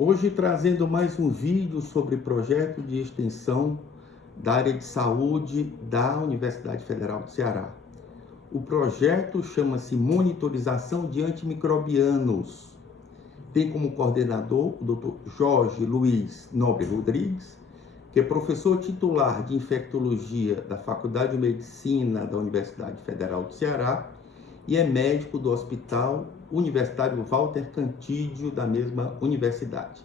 Hoje trazendo mais um vídeo sobre projeto de extensão da área de saúde da Universidade Federal do Ceará. O projeto chama-se Monitorização de Antimicrobianos. Tem como coordenador o Dr. Jorge Luiz Nobre Rodrigues, que é professor titular de infectologia da Faculdade de Medicina da Universidade Federal do Ceará e é médico do Hospital Universitário Walter Cantídio da mesma universidade.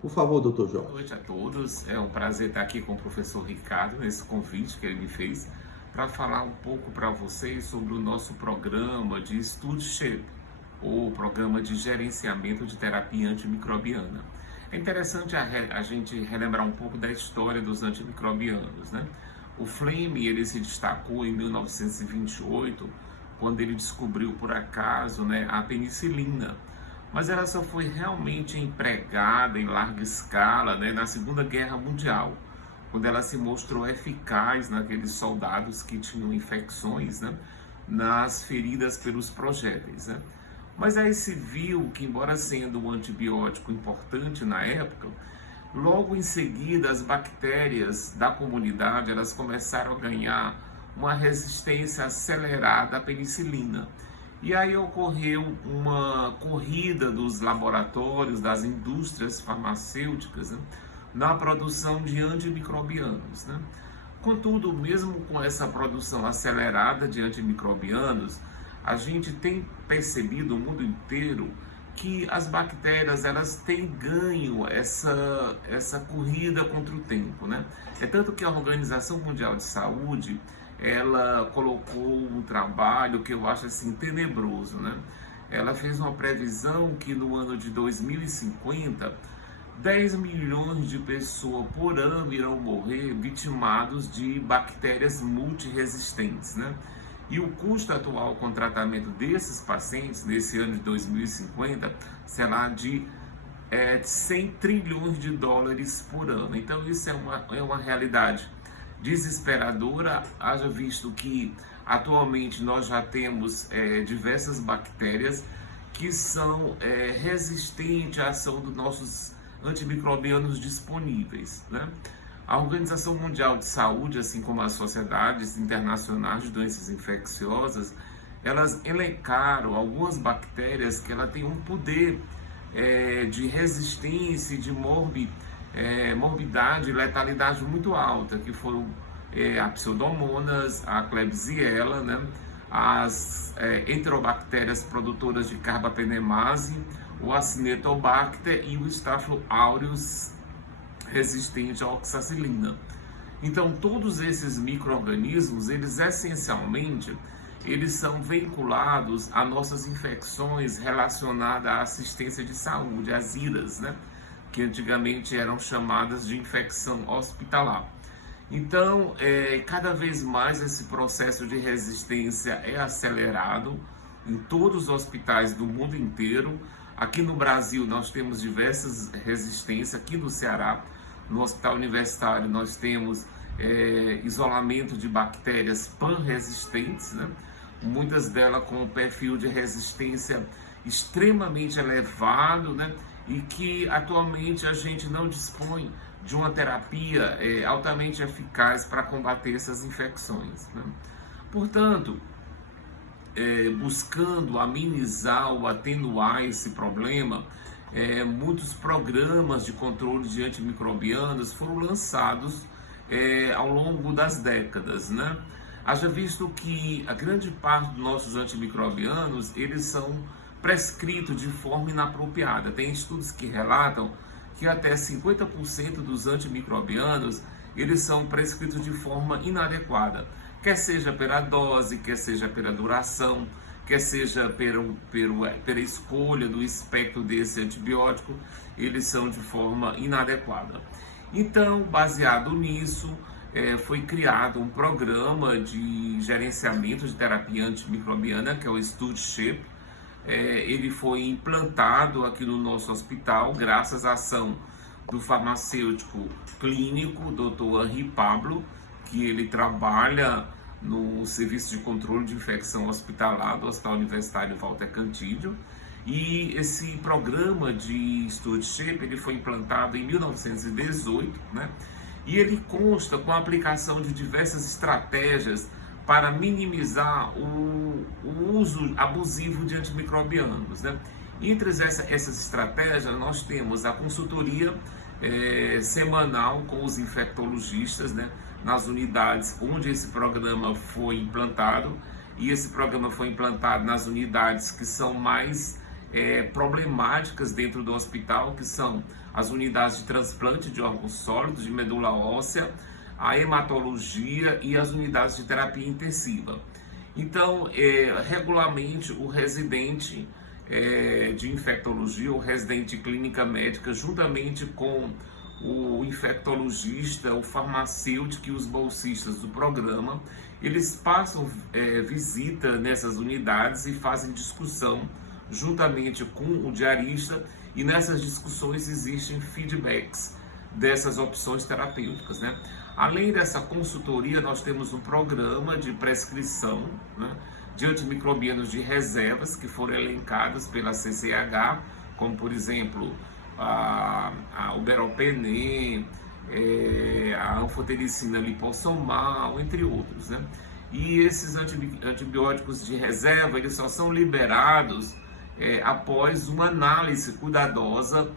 Por favor, doutor Jorge. Boa noite a todos. É um prazer estar aqui com o professor Ricardo nesse convite que ele me fez para falar um pouco para vocês sobre o nosso programa de Stewardship, ou programa de gerenciamento de terapia antimicrobiana. É interessante a gente relembrar um pouco da história dos antimicrobianos, né? O Fleming, ele se destacou em 1928, quando ele descobriu por acaso, né, a penicilina, mas ela só foi realmente empregada em larga escala, né, na Segunda Guerra Mundial, quando ela se mostrou eficaz naqueles soldados que tinham infecções, né, nas feridas pelos projéteis, né? Mas aí se viu que, embora sendo um antibiótico importante na época, logo em seguida as bactérias da comunidade elas começaram a ganhar uma resistência acelerada à penicilina. E aí ocorreu uma corrida dos laboratórios, das indústrias farmacêuticas, né, na produção de antimicrobianos, né? Contudo, mesmo com essa produção acelerada de antimicrobianos, a gente tem percebido no mundo inteiro que as bactérias elas têm ganho essa corrida contra o tempo, né? É tanto que a Organização Mundial de Saúde ela colocou um trabalho que eu acho assim tenebroso, né? Ela fez uma previsão que no ano de 2050 10 milhões de pessoas por ano irão morrer vitimados de bactérias multiresistentes, né? E o custo atual com o tratamento desses pacientes nesse ano de 2050 será de 100 trilhões de dólares por ano. Então isso é uma realidade desesperadora, haja visto que atualmente nós já temos diversas bactérias que são resistentes à ação dos nossos antimicrobianos disponíveis, né? A Organização Mundial de Saúde, assim como as sociedades internacionais de doenças infecciosas, elas elencaram algumas bactérias que ela tem um poder de resistência e de morbidade e letalidade muito alta, que foram a Pseudomonas, a Klebsiella, né? As enterobactérias produtoras de carbapenemase, o Acinetobacter e o Staphylococcus aureus resistente à oxacilina. Então, todos esses micro-organismos, eles essencialmente, eles são vinculados a nossas infecções relacionadas à assistência de saúde, as IRAS, né? Que antigamente eram chamadas de infecção hospitalar. Então, cada vez mais esse processo de resistência é acelerado em todos os hospitais do mundo inteiro. Aqui no Brasil nós temos diversas resistências, aqui no Ceará, no Hospital Universitário nós temos isolamento de bactérias pan-resistentes, né? Muitas delas com um perfil de resistência extremamente elevado, né? E que atualmente a gente não dispõe de uma terapia altamente eficaz para combater essas infecções, né? Portanto, buscando amenizar ou atenuar esse problema, muitos programas de controle de antimicrobianos foram lançados ao longo das décadas, né? Haja visto que a grande parte dos nossos antimicrobianos, eles são prescritos de forma inapropriada. Tem estudos que relatam que até 50% dos antimicrobianos, eles são prescritos de forma inadequada, quer seja pela dose, quer seja pela duração, quer seja pela escolha do espectro desse antibiótico, eles são de forma inadequada. Então, baseado nisso, foi criado um programa de gerenciamento de terapia antimicrobiana, que é o Stewardship. Ele foi implantado aqui no nosso hospital, graças à ação do farmacêutico clínico, Dr. Henri Pablo, que ele trabalha no Serviço de Controle de Infecção Hospitalar do Hospital Universitário Walter Cantídio. E esse programa de Stewardship, ele foi implantado em 1918, né? E ele consta com a aplicação de diversas estratégias para minimizar o uso abusivo de antimicrobianos, né? Entre essas estratégias, nós temos a consultoria semanal com os infectologistas, né, nas unidades onde esse programa foi implantado, e esse programa foi implantado nas unidades que são mais problemáticas dentro do hospital, que são as unidades de transplante de órgãos sólidos, de medula óssea, a hematologia e as unidades de terapia intensiva. Então, regularmente, o residente de infectologia, o residente de clínica médica, juntamente com o infectologista, o farmacêutico e os bolsistas do programa, eles passam visita nessas unidades e fazem discussão juntamente com o diarista, e nessas discussões existem feedbacks dessas opções terapêuticas, né? Além dessa consultoria, nós temos um programa de prescrição, né, de antimicrobianos de reservas que foram elencados pela CCH, como por exemplo a uberopenem, a anfotericina liposomal, entre outros, né? E esses antibióticos de reserva, eles só são liberados após uma análise cuidadosa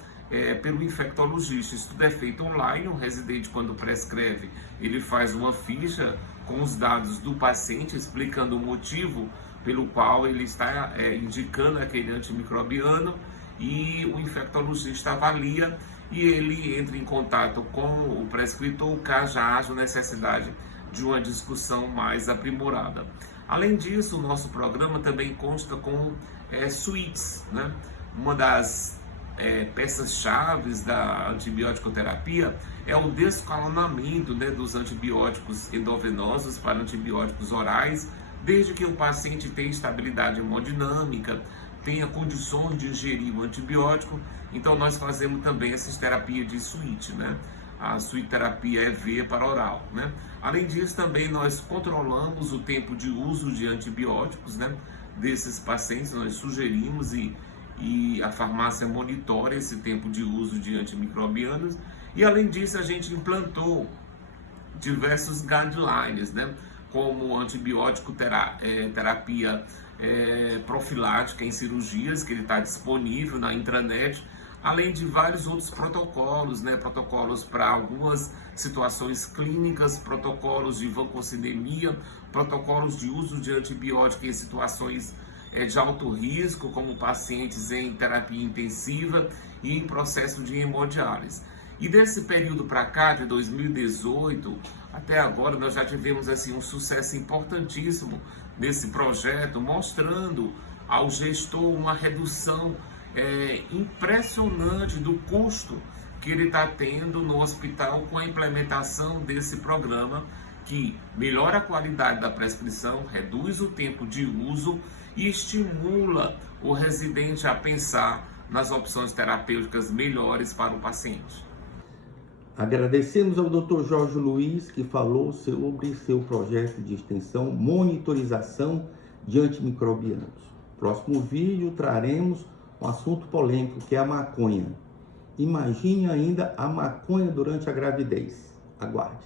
pelo infectologista. Isso tudo é feito online. O residente, quando prescreve, ele faz uma ficha com os dados do paciente, explicando o motivo pelo qual ele está indicando aquele antimicrobiano, e o infectologista avalia e ele entra em contato com o prescritor caso já haja necessidade de uma discussão mais aprimorada. Além disso, o nosso programa também consta com suítes, né? Uma das peças-chave da antibiótico-terapia é o descalonamento, né, dos antibióticos endovenosos para antibióticos orais, desde que o paciente tenha estabilidade hemodinâmica, tenha condições de ingerir o antibiótico. Então nós fazemos também essas terapias de suíte, né? A suíte terapia EV para oral, né? Além disso, também nós controlamos o tempo de uso de antibióticos, né, desses pacientes. Nós sugerimos e a farmácia monitora esse tempo de uso de antimicrobianos. E além disso, a gente implantou diversos guidelines, né, como antibiótico terapia profilática em cirurgias, que ele está disponível na intranet, além de vários outros protocolos, né, protocolos para algumas situações clínicas, protocolos de vancocinemia, protocolos de uso de antibiótico em situações de alto risco, como pacientes em terapia intensiva e em processo de hemodiálise. E desse período para cá, de 2018 até agora, nós já tivemos assim um sucesso importantíssimo nesse projeto, mostrando ao gestor uma redução impressionante do custo que ele está tendo no hospital com a implementação desse programa, que melhora a qualidade da prescrição, reduz o tempo de uso e estimula o residente a pensar nas opções terapêuticas melhores para o paciente. Agradecemos ao Dr. Jorge Luiz, que falou sobre seu projeto de extensão Monitorização de Antimicrobianos. Próximo vídeo traremos um assunto polêmico, que é a maconha. Imagine ainda a maconha durante a gravidez. Aguarde.